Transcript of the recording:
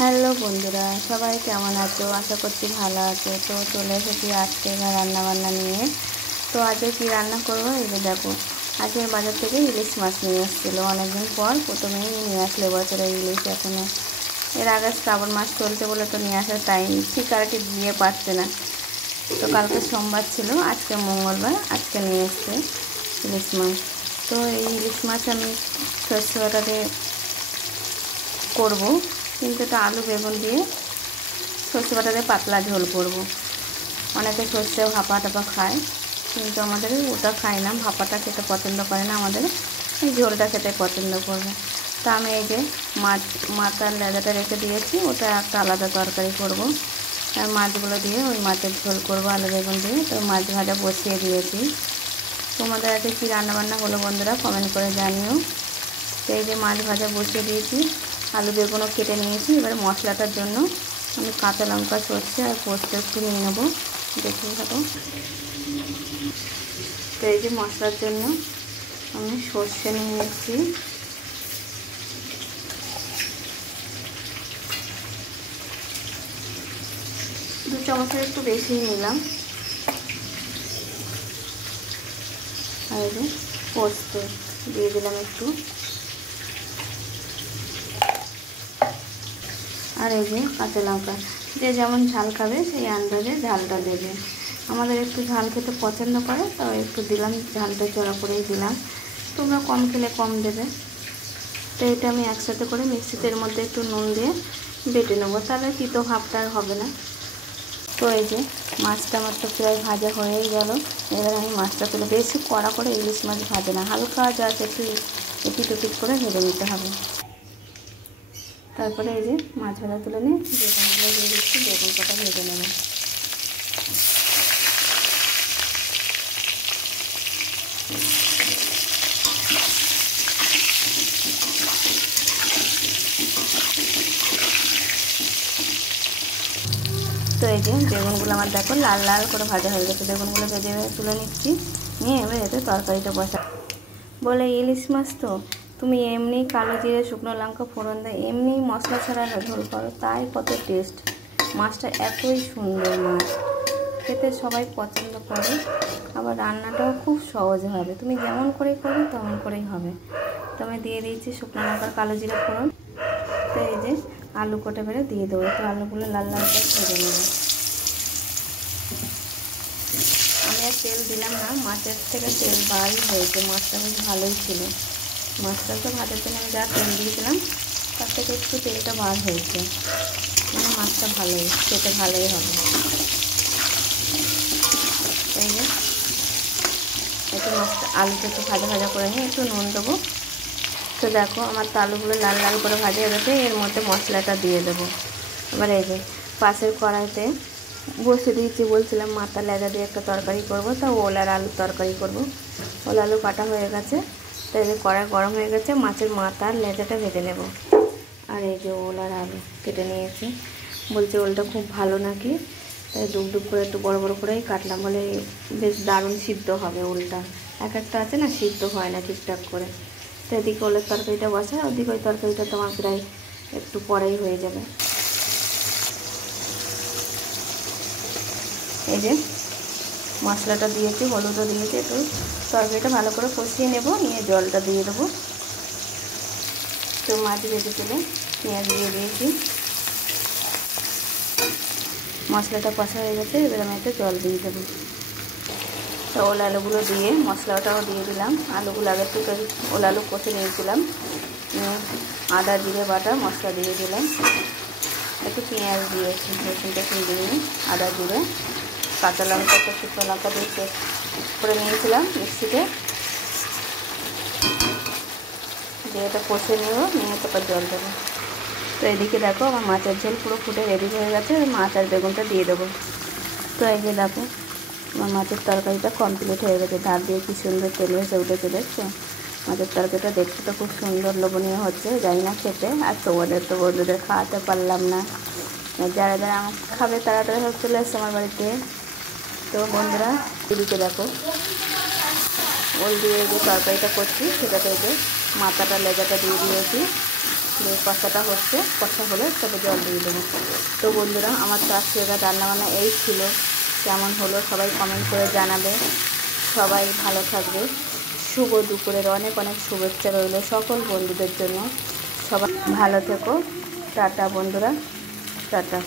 Hello বন্ধুরা, সবাই কেমন আছো? আশা করছি ভালো আছো। তো চলে এসেছি আজকে রান্না বান্না নিয়ে। তো আজকে কি রান্না করবো এই যে দেখো, আজকে বাজার থেকে ইলিশ মাছ নিয়ে এসেছিলো অনেকদিন পর, প্রথমেই নিয়ে আসলো এবছরে ইলিশ। এখনও এর আগে শ্রাবণ মাস চলছে বলে তো নিয়ে আসার টাইম ঠিক আর কি দিয়ে পারছে না। তো কালকে সোমবার ছিল, আজকে মঙ্গলবার, আজকে নিয়ে এসছে ইলিশ মাছ। তো এই ইলিশ মাছ আমি সর্ষে বাটা দিয়ে করবো, কিন্তু এটা আলু বেগুন দিয়ে সর্ষে বাটা দিয়ে পাতলা ঝোল করব। অনেকে সর্ষে ভাপা টাপা খায়, কিন্তু আমাদের ওটা খায় না, ভাপাটা খেতে পছন্দ করে না, আমাদের এই ঝোলটা খেতে পছন্দ করবে। তা আমি এই যে মাথার লেজাটা রেখে দিয়েছি, ওটা একটা আলাদা তরকারি করব। আর মাছগুলো দিয়ে ওই মাছের ঝোল করব আলু বেগুন দিয়ে। তো মাছ ভাজা বসিয়ে দিয়েছি। তোমাদের আজকে কী রান্নাবান্না হলো বন্ধুরা কমেন্ট করে জানিও। তো এই যে মাছ ভাজা বসিয়ে দিয়েছি, আলু বেগুনও কেটে নিয়েছি। এবার মশলাটার জন্য আমি কাঁচা লঙ্কা, সর্ষে আর পোস্ত একটু নিয়ে নেবো, দেখে থাকো। তো এই যে মশলার জন্য আমি সর্ষে নিয়ে নিচ্ছি, দু চামচের একটু বেশি নিলাম। আর এই যে পোস্ত দিয়ে দিলাম একটু, আর এই যে কাঁচা লঙ্কা। যে যেমন ঝাল খাবে সেই আন্দাজে ঝালটা দেবে। আমাদের একটু ঝাল খেতে পছন্দ করে, তাও একটু দিলাম, ঝালটা চড়া করেই দিলাম। তোমরা কম খেলে কম দেবে। তো এটা আমি একসাথে করে মিক্সিতে এর মধ্যে একটু নুন দিয়ে বেটে নেবো, তাহলে তিতো ভাবটা আর হবে না। তো এই যে মাছটা আমার তো প্রায় ভাজা হয়েই গেল। এবার আমি মাছটা তুলে, বেশি কড়া করে ইলিশ মাছ ভাজে না, হালকা জাস্ট একটু এপিট ওপিট করে ভেজে নিতে হবে। তারপরে এই যে মাছ ভাজা তুলে নিয়ে বেগুনগুলো দিয়ে দিচ্ছি, বেগুন কটা ভেজে নেব। তো এই যে বেগুনগুলো আমার দেখো লাল লাল করে ভাজা হয়ে গেছে, বেগুনগুলো ভেজে তুলে নিচ্ছি, নিয়ে এবার এতে তরকারিটা বসা। বলে ইলিশ মাছ তো তুমি এমনি কালো জিরে শুকনো লঙ্কা ফোড়ন দেয়, এমনি মশলা ছাড়া ঝোল করো, তাই কত টেস্ট। মাছটা এতই সুন্দর মাছ, খেতে সবাই পছন্দ করে, আবার রান্নাটাও খুব সহজ হবে। তুমি যেমন করেই করবে তেমন করেই হবে। তো আমি দিয়ে দিয়েছি শুকনো লঙ্কার কালো জিরে ফোড়ন। তো এই যে আলু কোটে বেড়ে দিয়ে দেবো, তো আলুগুলো লাল লাল করে ভেজে নেবো। আমি আর তেল দিলাম না, মাছের থেকে তেল বারই হয়েছে, মাছটা বেশ ভালোই ছিল। মাছটা তো ভাজার জন্য আমি যা তেল দিয়েছিলাম তার থেকে একটু তেলটা বার হয়েছে, মানে মাছটা ভালোই খেতে ভালোই হবে। এই যে একটু মাছটা আলুটা একটু ভাজা ভাজা করে নিয়ে একটু নুন দেবো। তো দেখো আমার তো আলুগুলো লাল লাল করে ভাজা হয়ে গেছে, এর মধ্যে মশলাটা দিয়ে দেবো। এবার এই যে পাশের কড়াইতে বসে দিয়েছি, বলছিলাম মাথা লেজা দিয়ে একটা তরকারি করব, তা ওল আর আলুর তরকারি করব। ওল আলু কাটা হয়ে গেছে, তাই যে কড়াই গরম হয়ে গেছে, মাছের মাথা আর লেজাটা ভেজে নেব। আর এই যে ওল আর আলু কেটে নিয়েছি, বলছে ওলটা খুব ভালো নাকি, তাই ডুব ডুব করে একটু বড় বড় করেই কাটলাম, বলে বেশ দারুণ সিদ্ধ হবে ওলটা। এক একটা আছে না সিদ্ধ হয় না ঠিকঠাক করে। তো এদিকে ওলের তরকারিটা বসায়, ওদিকে ওই তরকারিটা তোমার প্রায় একটু পরেই হয়ে যাবে। এই যে মশলাটা দিয়েছি, হলুদও দিয়েছি, একটু তরকারিটা ভালো করে কষিয়ে নেব, নিয়ে জলটা দিয়ে দেবো। তো মাছ ভেজে তুলে পেঁয়াজ দিয়ে দিয়েছি, মশলাটা কষা হয়ে গেছে, এবার আমি একটা জল দিয়ে দেবো। তো ওল আলুগুলো দিয়ে মশলাটাও দিয়ে দিলাম, আলুগুলো আগে থেকে ওল আলু কষে নিয়েছিলাম, আদা জিরে বাটা মশলা দিয়ে দিলাম, একটু পেঁয়াজ দিয়েছি, রসুনটা কিনে নিয়ে আদা জিরে কাঁচা লঙ্কা, একটা শুকনো লঙ্কা দিয়ে পেস্ট করে নিয়েছিলাম মিক্সিতে, দিয়ে এটা কষে নেব, নিয়ে তারপর জল দেবো। তো এদিকে দেখো আমার মাছের ঝোল পুরো ফুটে রেডি হয়ে গেছে, মাছ আর বেগুনটা দিয়ে দেবো। তো এই যে দেখো আমার মাছের তরকারিটা কমপ্লিট হয়ে গেছে, ধার দিয়ে কী সুন্দর তেল এসে উঠেছে, দেখছো? মাছের তরকারিটা দেখতে তো খুব সুন্দর লোভনীয় হচ্ছে, জানি না খেতে, আর তোমাদের তো বন্ধুদের খাওয়াতে পারলাম না। যারা যারা আমার খাবে তারা তারা সব চলে এসছে আমার বাড়িতে। তো বন্ধুরা এদিকে দেখো ওল দিয়ে যে তরকারিটা করছি সেটাতে যে মাথাটা লেজাটা দিয়ে দিয়েছি, কষাটা হচ্ছে, কষা হলে তবে জল দিয়ে দেবো। তো বন্ধুরা, আমার তো আজকে রান্নাবান্না এই ছিল। কেমন হলো সবাই কমেন্ট করে জানাবে। সবাই ভালো থাকবে। শুভ দুপুরের অনেক অনেক শুভেচ্ছা রইল সকল বন্ধুদের জন্য। সবাই ভালো থেকো। টাটা বন্ধুরা, টাটা।